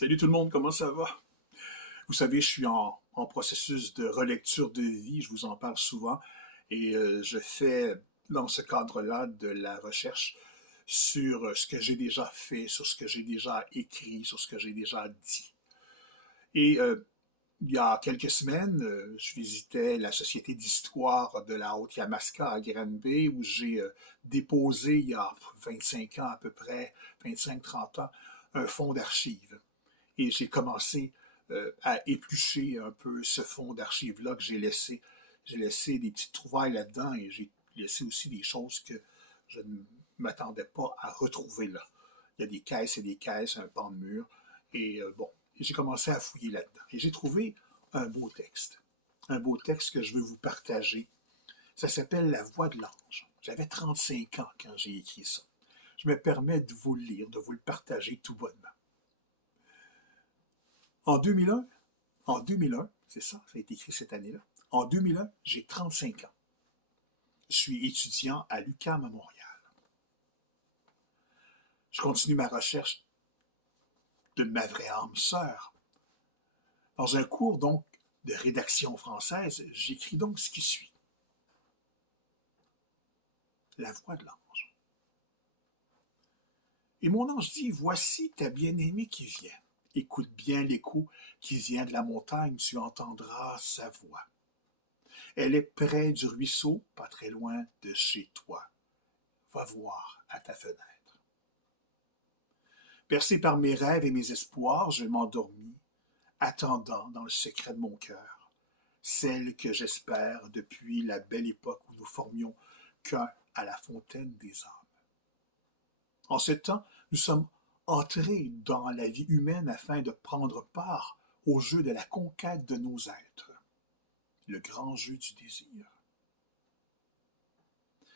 Salut tout le monde, comment ça va? Vous savez, je suis en processus de relecture de vie, je vous en parle souvent, et je fais dans ce cadre-là de la recherche sur ce que j'ai déjà fait, sur ce que j'ai déjà écrit, sur ce que j'ai déjà dit. Et il y a quelques semaines, je visitais la Société d'histoire de la Haute-Yamaska à Granby, où j'ai déposé il y a 25 ans à peu près, 25-30 ans, un fonds d'archives. Et j'ai commencé à éplucher un peu ce fonds d'archives-là que j'ai laissé. J'ai laissé des petites trouvailles là-dedans et j'ai laissé aussi des choses que je ne m'attendais pas à retrouver là. Il y a des caisses et des caisses, un pan de mur. Et bon, j'ai commencé à fouiller là-dedans. Et j'ai trouvé un beau texte. Un beau texte que je veux vous partager. Ça s'appelle La Voix de l'ange. J'avais 35 ans quand j'ai écrit ça. Je me permets de vous le lire, de vous le partager tout bonnement. En 2001, c'est ça, ça a été écrit cette année-là. En 2001, j'ai 35 ans. Je suis étudiant à l'UQAM à Montréal. Je continue ma recherche de ma vraie âme sœur. Dans un cours donc de rédaction française, j'écris donc ce qui suit. La voix de l'ange. Et mon ange dit, voici ta bien-aimée qui vient. Écoute bien l'écho qui vient de la montagne, tu entendras sa voix. Elle est près du ruisseau, pas très loin de chez toi. Va voir à ta fenêtre. Bercé par mes rêves et mes espoirs, je m'endormis, attendant dans le secret de mon cœur, celle que j'espère depuis la belle époque où nous formions qu'un à la fontaine des âmes. En ce temps, nous sommes entrés dans la vie humaine afin de prendre part au jeu de la conquête de nos êtres, le grand jeu du désir.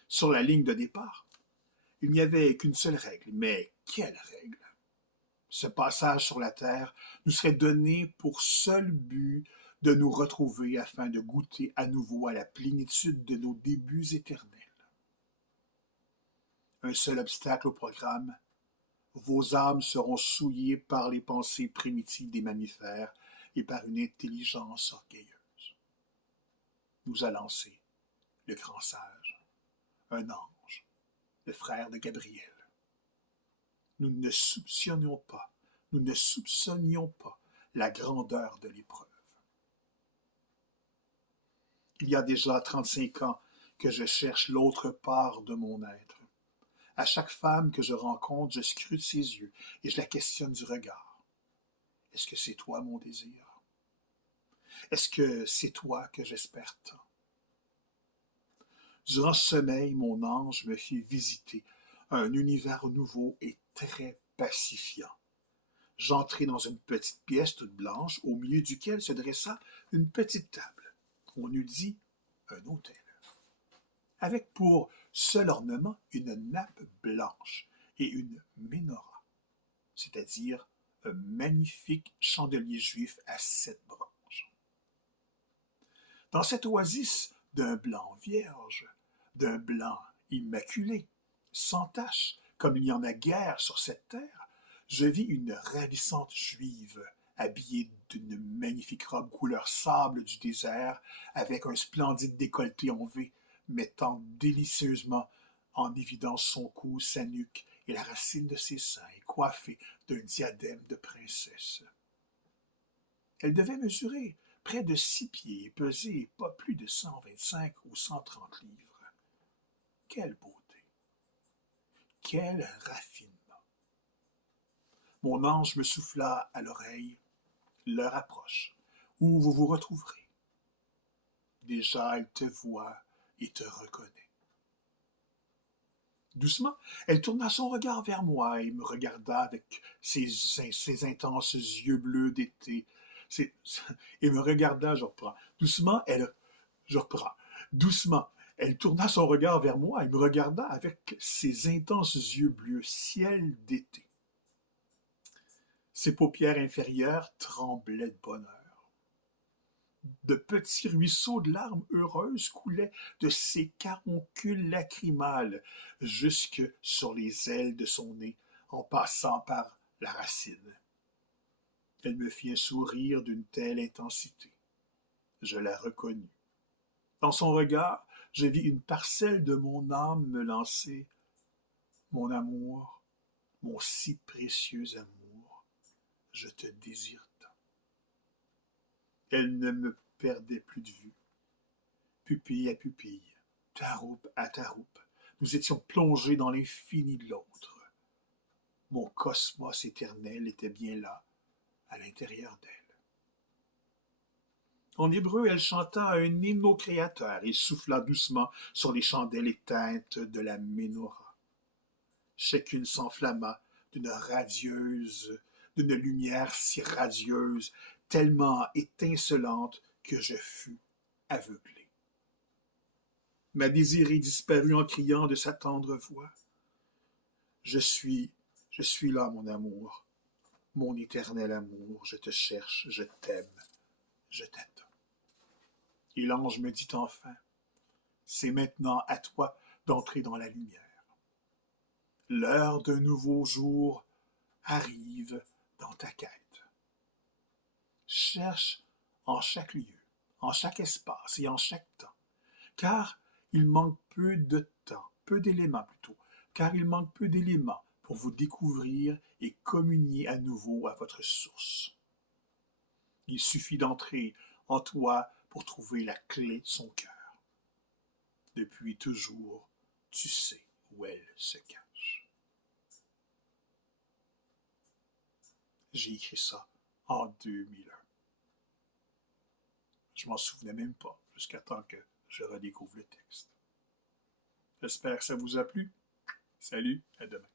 Sur la ligne de départ, il n'y avait qu'une seule règle, mais quelle règle? Ce passage sur la terre nous serait donné pour seul but de nous retrouver afin de goûter à nouveau à la plénitude de nos débuts éternels. Un seul obstacle au programme, vos âmes seront souillées par les pensées primitives des mammifères et par une intelligence orgueilleuse. Nous a lancé le grand sage, un ange, le frère de Gabriel. Nous ne soupçonnions pas la grandeur de l'épreuve. Il y a déjà 35 ans que je cherche l'autre part de mon être. À chaque femme que je rencontre, je scrute ses yeux et je la questionne du regard. Est-ce que c'est toi mon désir? Est-ce que c'est toi que j'espère tant? Durant ce sommeil, mon ange me fit visiter un univers nouveau et très pacifiant. J'entrai dans une petite pièce toute blanche, au milieu duquel se dressa une petite table. On eût dit un autel, avec pour seul ornement une nappe blanche et une menorah, c'est-à-dire un magnifique chandelier juif à 7 branches. Dans cette oasis d'un blanc vierge, d'un blanc immaculé, sans tache, comme il n'y en a guère sur cette terre, je vis une ravissante juive, habillée d'une magnifique robe couleur sable du désert, avec un splendide décolleté en V, mettant délicieusement en évidence son cou, sa nuque et la racine de ses seins, et coiffée d'un diadème de princesse. Elle devait mesurer près de 6 pieds et peser pas plus de 125 ou 130 livres. Quelle beauté! Quel raffinement! Mon ange me souffla à l'oreille. L'heure approche, où vous vous retrouverez. Déjà, elle te voit et te reconnaît. Doucement, elle tourna son regard vers moi et me regarda avec ses intenses yeux bleus d'été. Et me regarda, je reprends. Je reprends. Doucement, elle tourna son regard vers moi et me regarda avec ses intenses yeux bleus, ciel d'été. Ses paupières inférieures tremblaient de bonheur. De petits ruisseaux de larmes heureuses coulaient de ses caroncules lacrymales jusque sur les ailes de son nez, en passant par la racine. Elle me fit un sourire d'une telle intensité. Je la reconnus. Dans son regard, je vis une parcelle de mon âme me lancer. Mon amour, mon si précieux amour, je te désire tant. Elle ne me perdait plus de vue. Pupille à pupille, taroupe à taroupe, nous étions plongés dans l'infini de l'autre. Mon cosmos éternel était bien là, à l'intérieur d'elle. En hébreu, elle chanta un hymne au Créateur et souffla doucement sur les chandelles éteintes de la menorah. Chacune s'enflamma d'une d'une lumière si radieuse, tellement étincelante que je fus aveuglé. Ma désirée disparut en criant de sa tendre voix. Je suis là, mon amour, mon éternel amour, je te cherche, je t'aime, je t'attends. Et l'ange me dit enfin, c'est maintenant à toi d'entrer dans la lumière. L'heure d'un nouveau jour arrive dans ta quête. Cherche en chaque lieu, en chaque espace et en chaque temps, car il manque peu de temps, peu d'éléments plutôt, car il manque peu d'éléments pour vous découvrir et communier à nouveau à votre source. Il suffit d'entrer en toi pour trouver la clé de son cœur. Depuis toujours, tu sais où elle se cache. J'ai écrit ça en 2001. Je m'en souvenais même pas jusqu'à temps que je redécouvre le texte. J'espère que ça vous a plu. Salut, à demain.